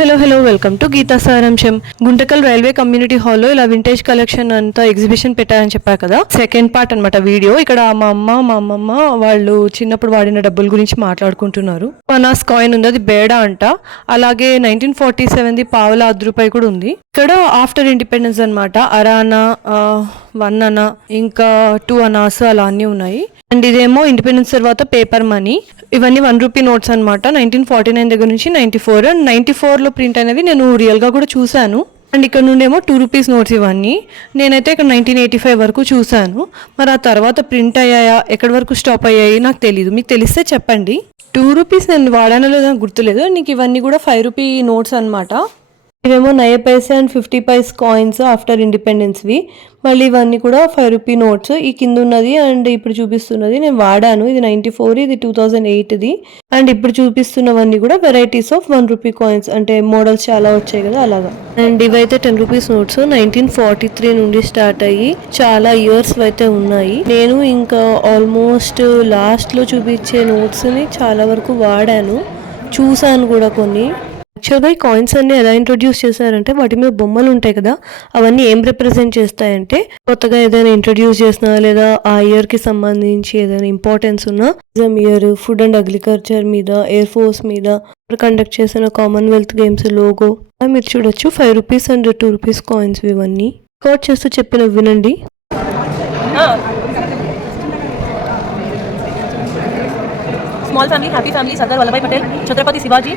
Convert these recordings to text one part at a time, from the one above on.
Hello hello welcome to Gita సారాంశం. Guntakal railway community హాల్లో ఇలా వింటేజ్ కలెక్షన్ అంతా ఎగ్జిబిషన్ పెట్టారని చెప్పారు కదా, సెకండ్ పార్ట్ అనమాట వీడియో. ఇక్కడ మా అమ్మమ్మ వాళ్ళు చిన్నప్పుడు వాడిన డబ్బుల గురించి మాట్లాడుకుంటున్నారు. పనాస్ కాయిన్ ఉంది, అది బేడా అంట. అలాగే 1947ది పావలా రూపాయి కూడా ఉంది. ఇక్కడ ఆఫ్టర్ ఇండిపెండెన్స్ అనమాట. అరానా, 1 అనా, ఇంకా 2 అనాస్ అలా అన్నీ ఉన్నాయి. అండ్ ఇదేమో ఇండిపెండెన్స్ తర్వాత పేపర్ మనీ. ఇవన్నీ 1 రూపీ నోట్స్ అనమాట. 1949 దగ్గర నుంచి 94 అండ్ 94లో ప్రింట్ అనేవి నేను రియల్గా కూడా చూశాను. అండ్ ఇక్కడ నుండేమో 2 రూపీస్ నోట్స్ ఇవన్నీ. నేనైతే ఇక్కడ 1985 వరకు చూశాను. మరి ఆ తర్వాత ప్రింట్ అయ్యాయా, ఎక్కడి వరకు స్టాప్ అయ్యాయి నాకు తెలియదు. మీకు తెలిస్తే చెప్పండి. 2 రూపీస్ నేను వాడానో లేదో నాకు గుర్తులేదు. నీకు ఇవన్నీ కూడా 5 రూపీ నోట్స్ అనమాట. ఇవేమో 9 paise and 50 vice coins after ఇండిపెండెన్స్వి. మళ్ళీ ఇవన్నీ కూడా 5 రూపీ నోట్స్. ఈ కింద ఉన్నది అండ్ ఇప్పుడు చూపిస్తున్నది నేను వాడాను. ఇది 94, ఇది 2008ది. అండ్ ఇప్పుడు చూపిస్తున్నవన్నీ కూడా వెరైటీస్ ఆఫ్ 1 రూపీ కాయిన్స్, అంటే మోడల్స్ చాలా వచ్చాయి కదా అలాగా. అండ్ ఇవైతే 10 రూపీస్ నోట్స్ 1943 నుండి స్టార్ట్ అయ్యి చాలా ఇయర్స్ అయితే ఉన్నాయి. నేను ఇంకా ఆల్మోస్ట్ లాస్ట్లో చూపించే నోట్స్ని చాలా వరకు వాడాను, చూసాను కూడా కొన్ని. యాక్చువల్గా ఈ కాయిన్స్ అన్ని ఎలా ఇంట్రొడ్యూస్ చేశారంటే, వాటి మీద బొమ్మలు ఉంటాయి కదా, అవన్నీ ఏం రిప్రజెంట్ చేస్తాయంటే కొత్తగా ఏదైనా ఇంట్రొడ్యూస్ చేసినా లేదా ఆ ఇయర్కి సంబంధించి ఏదైనా ఇంపార్టెన్స్ ఉన్నా, ఇయర్, ఫుడ్ అండ్ అగ్రికల్చర్ మీద, ఎయిర్ ఫోర్స్ మీద కండక్ట్ చేసిన కామన్వెల్త్ గేమ్స్ లోగో మీరు చూడొచ్చు. 5 రూపీస్ అండ్ 2 రూపీస్ కాయిన్స్ ఇవన్నీ. రికార్డ్ చేస్తూ చెప్పిన వినండి. Small family, happy family, Sardar Vallabhbhai Patel, Chhatrapati Shivaji,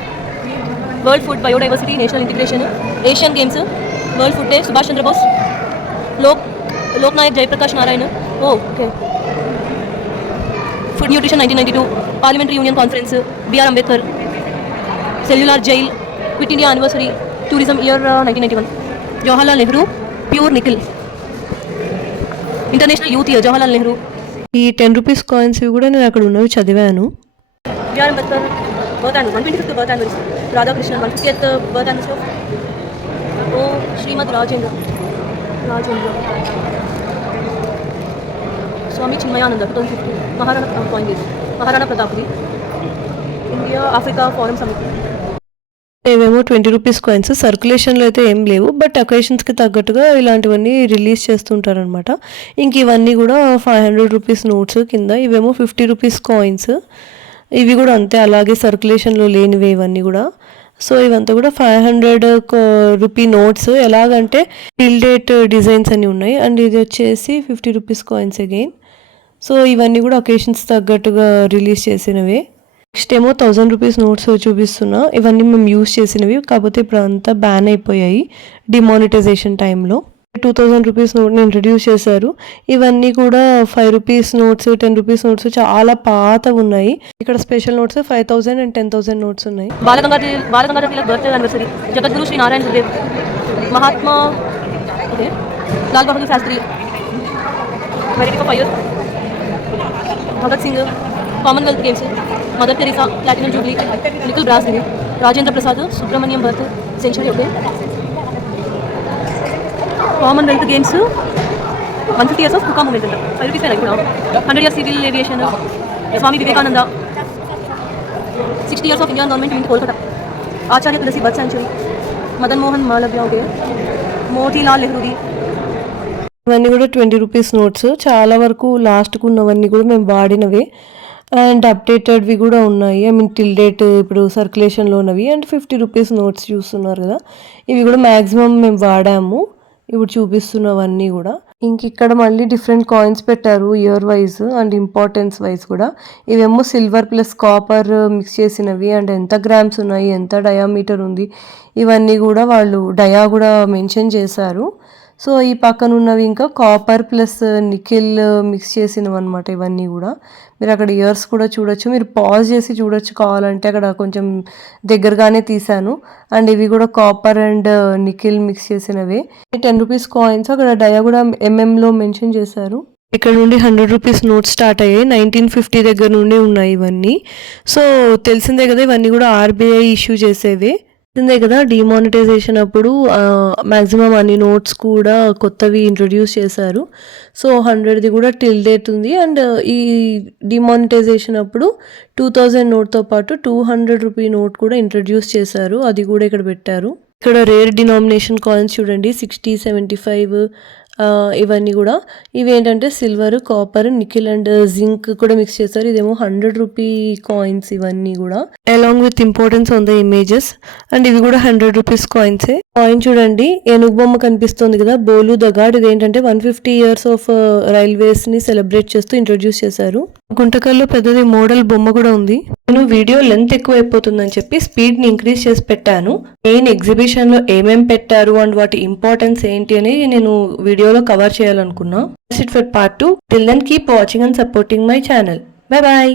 world food, biodiversity, national integration, Asian games, world food day, Subhash Chandra Bose, Loknayak Jayaprakash Narayan, okay, food nutrition 1992, parliamentary union conference, B R Ambedkar, cellular jail, quit India anniversary, tourism year 1991, Jawaharlal Nehru, ప్యూర్ నిఖిల్, international youth year, Jawaharlal Nehru. ఈ 10 rupees coins కూడా నేను అక్కడ ఉన్నవి చదివాను. BR Ambedkar birth anniversary, 125th birth anniversary, Radhakrishna 150th birth anniversary, Shrimad Rajendra, Swami Chinmayananda 2015, Maharana coin, Maharana ప్రతాప్ది, India Africa forum summit. ఇవేమో 20 రూపీస్ కాయిన్స్. సర్క్యులేషన్లో అయితే ఏం లేవు, బట్ అకేషన్స్కి తగ్గట్టుగా ఇలాంటివన్నీ రిలీజ్ చేస్తుంటారనమాట. ఇంక ఇవన్నీ కూడా 500 రూపీస్ నోట్స్ కింద. ఇవేమో 50 రూపీస్ కాయిన్స్. ఇవి కూడా అంతే, అలాగే సర్క్యులేషన్లో లేనివి ఇవన్నీ కూడా. సో ఇవంతా కూడా 500 రూపీ నోట్స్. ఎలాగంటే టిల్ డేట్ డిజైన్స్ అన్నీ ఉన్నాయి. అండ్ ఇది వచ్చేసి 50 రూపీస్ కాయిన్స్ అగైన్. సో ఇవన్నీ కూడా అకేషన్స్ తగ్గట్టుగా రిలీజ్ చేసినవే. నెక్స్ట్ ఏమో 1000 రూపీస్ నోట్స్ చూపిస్తున్నా. ఇవన్నీ మేము యూజ్ చేసినవి, కాకపోతే ఇప్పుడు అంతా బ్యాన్ అయిపోయాయి డిమానిటైజేషన్ టైంలో. 2000 రూపీస్ నోట్ని ఇంట్రడ్యూస్ చేశారు. ఇవన్నీ కూడా 5 రూపీస్ నోట్స్, 10 రూపీస్ నోట్స్ చాలా పాత ఉన్నాయి. ఇక్కడ స్పెషల్ నోట్స్ 5000 అండ్ 10,000 నోట్స్ ఉన్నాయి. Balagangadhar Tilak birth anniversary, Jagadguru Shri Narayana Gurudev, Mahatma Lal Bahadur Shastri, variety of fire, Bhagat Singh, Commonwealth Games, Mother Teresa platinum jubilee, నిఖిల్ బ్రాస్గిరి, Rajendra Prasad, Subrahmanyam birth century, okay, Commonwealth Games, 150 years of Kuka movement అంట, 5 రూపీస్ అయినా కూడా, 100 years civil aviation, Swami Vivekananda, 60 years of Indian government in Kolkata, Acharya Tulsi birth century, Madan Mohan Malaviya, okay, Motilal నెహ్రూది. ఇవన్నీ కూడా 20 rupees notes. చాలా వరకు లాస్ట్కు ఉన్నవన్నీ కూడా మేము వాడినవే అండ్ అప్డేటెడ్వి కూడా ఉన్నాయి. ఐ మీన్ టిల్ డేట్ ఇప్పుడు సర్క్యులేషన్లో ఉన్నవి. అండ్ 50 రూపీస్ నోట్స్ చూస్తున్నారు కదా, ఇవి కూడా మ్యాక్సిమం మేము వాడాము. ఇప్పుడు చూపిస్తున్నవన్నీ కూడా. ఇంక ఇక్కడ మళ్ళీ డిఫరెంట్ కాయిన్స్ పెట్టారు year wise and importance wise కూడా. ఇవేమో సిల్వర్ ప్లస్ కాపర్ మిక్స్ చేసినవి. అండ్ ఎంత గ్రామ్స్ ఉన్నాయి, ఎంత డయామీటర్ ఉంది, ఇవన్నీ కూడా వాళ్ళు డయా కూడా మెన్షన్ చేశారు. సో ఈ పక్కన ఉన్నవి ఇంకా కాపర్ ప్లస్ నికెల్ మిక్స్ చేసినవి అనమాట. ఇవన్నీ కూడా మీరు అక్కడ ఇయర్స్ కూడా చూడొచ్చు. మీరు పాజ్ చేసి చూడొచ్చు కావాలంటే, అక్కడ కొంచెం దగ్గరగానే తీసాను. అండ్ ఇవి కూడా కాపర్ అండ్ నికెల్ మిక్స్ చేసినవే. 10 రూపీస్ కాయిన్స్, అక్కడ డయా కూడా ఎంఎంలో మెన్షన్ చేశారు. ఇక్కడ నుండి 100 రూపీస్ నోట్స్ స్టార్ట్ అయ్యాయి. 1950 దగ్గర నుండి ఉన్నాయి ఇవన్నీ. సో తెలిసిందే కదా, ఇవన్నీ కూడా ఆర్బీఐ ఇష్యూ చేసేవే. తెలిసిందే కదా, డిమానిటైజేషన్ అప్పుడు మాక్సిమం అన్ని నోట్స్ కూడా కొత్తవి ఇంట్రొడ్యూస్ చేశారు. సో 100ది కూడా టిల్ డేట్ ఉంది. అండ్ ఈ డిమానిటైజేషన్ అప్పుడు 2000 నోట్తో పాటు 200 రూపీ నోట్ కూడా ఇంట్రొడ్యూస్ చేశారు. అది కూడా ఇక్కడ పెట్టారు. ఇక్కడ రేర్ డినామినేషన్ కాయిన్స్ చూడండి, 60, 75 ఇవన్నీ కూడా. ఇవి ఏంటంటే silver, copper, nickel and zinc కూడా మిక్స్ చేశారు. ఇదేమో 100 రూపీ కాయిన్స్ ఇవన్నీ కూడా, along with importance on the images. And ఇవి కూడా 100 రూపీస్ కాయిన్సే. కాయిన్ చూడండి, ఏనుగు బొమ్మ కనిపిస్తుంది కదా, బోలు ద గాడ్. ఇది ఏంటంటే 150 ఇయర్స్ ఆఫ్ రైల్వేస్ ని సెలబ్రేట్ చేస్తూ ఇంట్రొడ్యూస్ చేశారు. గుంటకల్లో పెద్దది మోడల్ బొమ్మ కూడా ఉంది. నేను వీడియో లెంత్ ఎక్కువ అయిపోతుందని చెప్పి స్పీడ్ ని ఇంక్రీజ్ చేసి పెట్టాను. మెయిన్ ఎగ్జిబిషన్ లో ఏమేం పెట్టారు అండ్ వాటి ఇంపార్టెన్స్ ఏంటి అని నేను వీడియోలో కవర్ చేయాలనుకున్నా. That's it for part 2. Till then, keep watching and supporting my channel. Bye bye.